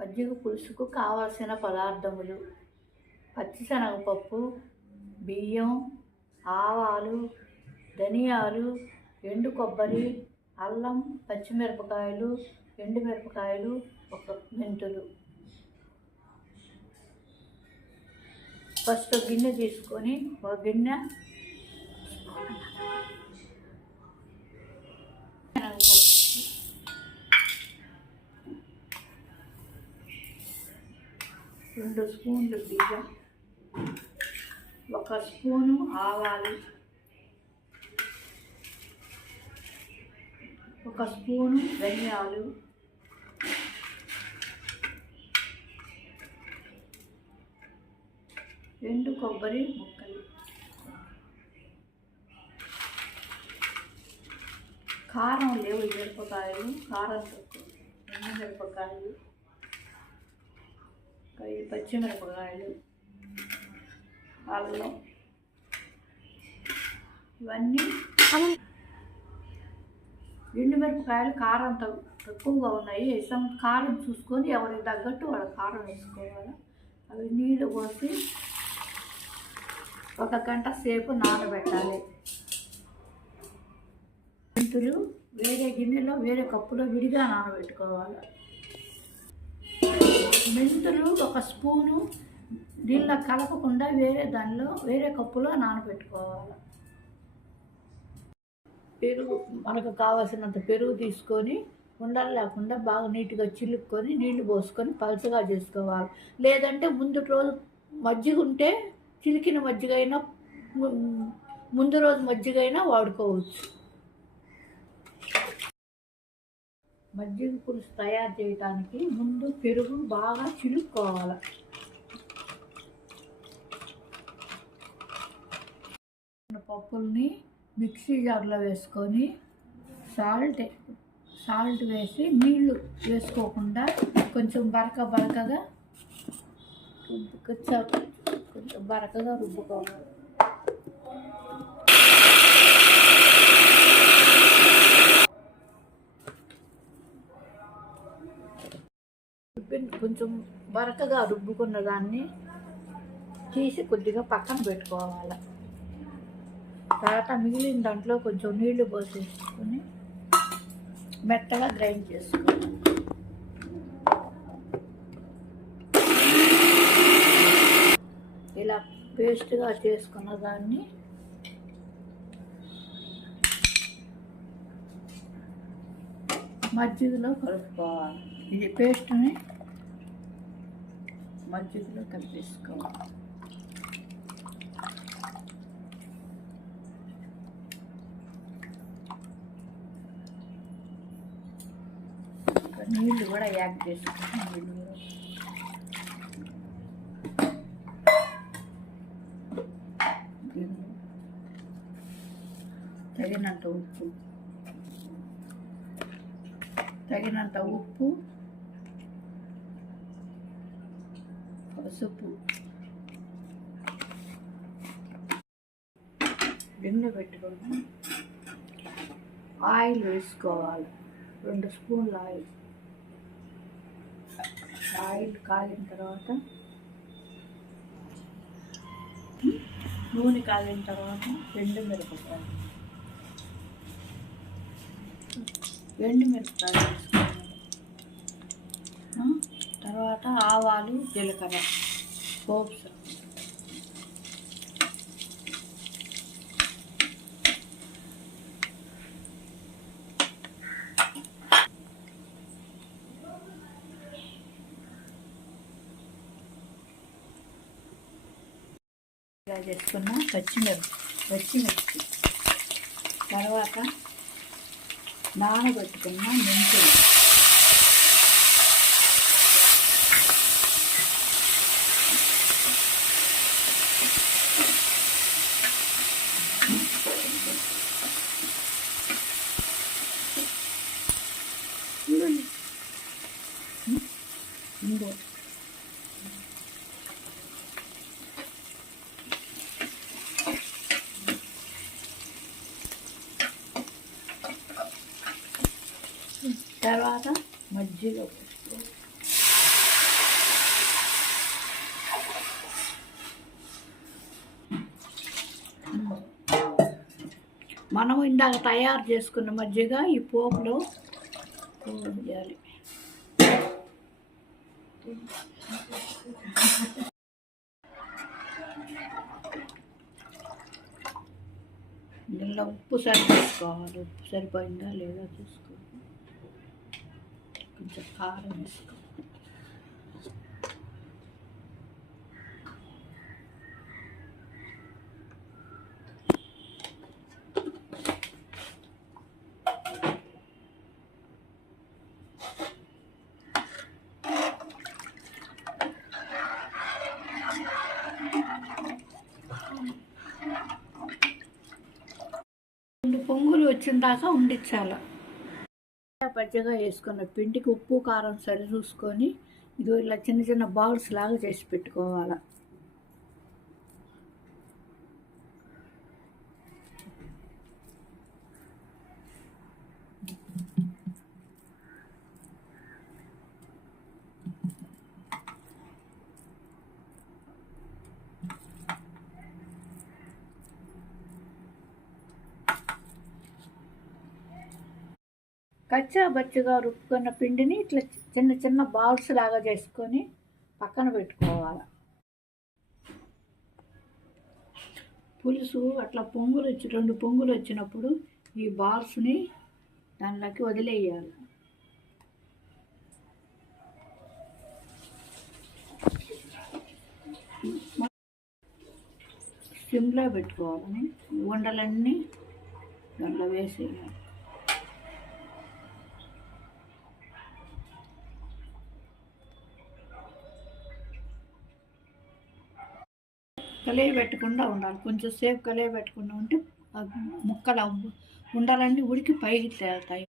మజ్జిగ పులుసుకు కావలసిన పదార్థములు: పచ్చిశనగపప్పు, బియ్యం, ఆవాలు, ధనియాలు, ఎండు కొబ్బరి, అల్లం, పచ్చిమిరపకాయలు, ఎండుమిరపకాయలు, మెంతులు. ఫస్ట్ గిన్నె తీసుకొని ఒక గిన్నె రెండు స్పూన్లు బియ్యం, ఒక స్పూను ఆవాలు, ఒక స్పూను ధనియాలు, ఎండు కొబ్బరి ముక్కలు, కారం లేవు మిరపకాయలు, కారం తక్కువ, ఎండు మిరపకాయలు, పచ్చిమిరపకాయలు, అల్లం, ఇవన్నీ. ఎండుమిరపకాయలు కారం తక్కువగా ఉన్నాయి, వేసాం. కారం చూసుకొని ఎవరికి తగ్గట్టు వాళ్ళ కారం వేసుకోవాలి. అవి నీళ్ళు పోసి 1 గంట సేపు నానబెట్టాలి. మెంతులు వేరే గిన్నెలో వేరే కప్పులో విడిగా నానబెట్టుకోవాలి. మెంతులు 1 స్పూను దీనిలో కలపకుండా వేరే కప్పులో నానబెట్టుకోవాలి. పెరుగు, మనకు కావాల్సినంత పెరుగు తీసుకొని ఉండలు లేకుండా బాగా నీట్గా చిలుక్కొని నీళ్లు పోసుకొని పలుచగా చేసుకోవాలి. లేదంటే ముందు రోజు మజ్జిగ ఉంటే చిలికిన మజ్జిగ అయినా ముందు రోజు మజ్జిగ అయినా వాడుకోవచ్చు. మజ్జిగ పులుసు తయారు చేయడానికి ముందు పెరుగు బాగా చిలుక్కోవాలి. పప్పుల్ని మిక్సీ జార్లో వేసుకొని సాల్ట్ వేసి నీళ్లు వేసుకోకుండా కొంచెం బరకగా రుబ్బుకోవాలి. కొంచెం బరకగా రుబ్బుకున్న దాన్ని తీసి కొద్దిగా పక్కన పెట్టుకోవాలి. తర్వాత మిగిలిన దాంట్లో కొంచెం నీళ్లు పోసేసుకొని మెత్తగా గ్రైండ్ చేసుకోవాలి. ఇలా పేస్ట్గా చేసుకున్న దాన్ని మజ్జిగలో కలుపుకోవాలి. ఇది పేస్ట్ని మజ్జిగలో కలిపేసుకోవాలి. నీళ్ళు కూడా యాడ్ చేసుకొని తగినంత ఉప్పు, పసుపు, గిన్నె పెట్టుకొని ఆయిల్ వేసుకోవాలి. 2 స్పూన్ల ఆయిల్ కాగిన తర్వాత నూనె కాగిన తర్వాత ఎండుమిరపకాయలు వేసుకోవాలి. తర్వాత ఆవాలు, జీలకర్ర, పోప్స్, చేసుకున్న పచ్చిమిర్చి, తర్వాత నానబెట్టుకున్న మెంతులు, తర్వాత మజ్జిగ పోసుకోవాలి. మనం ఇందాక తయారు చేసుకున్న మజ్జిగ ఈ పోపులో వేయాలి. దీనిలో ఉప్పు సరిపోసుకోవాలి. ఉప్పు సరిపోయిందా లేదా చూసుకోవాలి. కొంచెం కారం వేసుకోవాలి. పొంగులు వచ్చిన దాకా ఉండించాలి. పచ్చిగా వేసుకున్న పిండికి ఉప్పు కారం సరి చూసుకొని ఇది ఇలా చిన్న చిన్న బాల్స్ లాగా చేసి పెట్టుకోవాలి. కచ్చా బచ్చగా రుక్కున్న పిండిని ఇట్లా చిన్న చిన్న బాల్స్ లాగా చేసుకొని పక్కన పెట్టుకోవాలి. పులుసు అట్లా పొంగులు 2 పొంగులు వచ్చినప్పుడు ఈ బాల్స్ని దానిలోకి వదిలేయాలి. సిమ్లో పెట్టుకోవాలని ఉండలన్నీ దాంట్లో వేసేయాలి. కలిగి పెట్టకుండా ఉండాలి. కొంచెం సేపు కలిగి పెట్టకుండా ఉంటే ముక్కలు ఉండలన్నీ ఉడికి పైకి తేలుతాయి.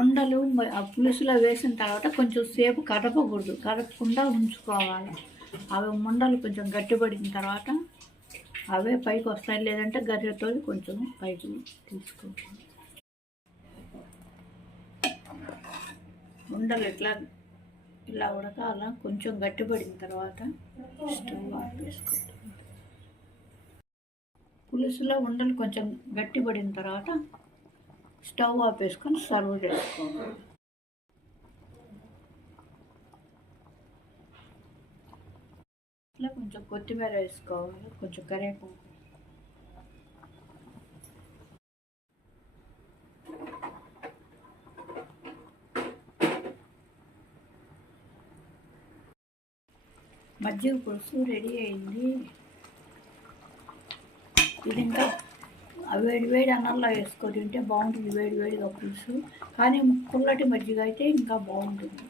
ఉండలు ఆ పులుసులో వేసిన తర్వాత కొంచెం సేపు కదపకూడదు, కదపకుండా ఉంచుకోవాలి. అవి ఉండలు కొంచెం గట్టిపడిన తర్వాత అవే పైకి వస్తాయి. లేదంటే గరిటెతో కొంచెం పైకి తీసుకోవాలి. ఉండలు ఇలా ఉడకాల. కొంచెం గట్టిపడిన తర్వాత స్టవ్ ఆపేసుకోవాలి. పులుసులో ఉండలు కొంచెం గట్టిపడిన తర్వాత స్టవ్ ఆపేసుకొని సర్వ్ చేసుకోవాలి. ఇట్లా కొంచెం కొత్తిమీర వేసుకోవాలి, కొంచెం కరివేపాకు. మజ్జిగ పులుసు రెడీ అయింది. ఇది ఇంకా వేడి అన్నంలో వేసుకొని తింటే బాగుంటుంది. వేడిగా పులుసు, కానీ పుల్లటి మజ్జిగ అయితే ఇంకా బాగుంటుంది.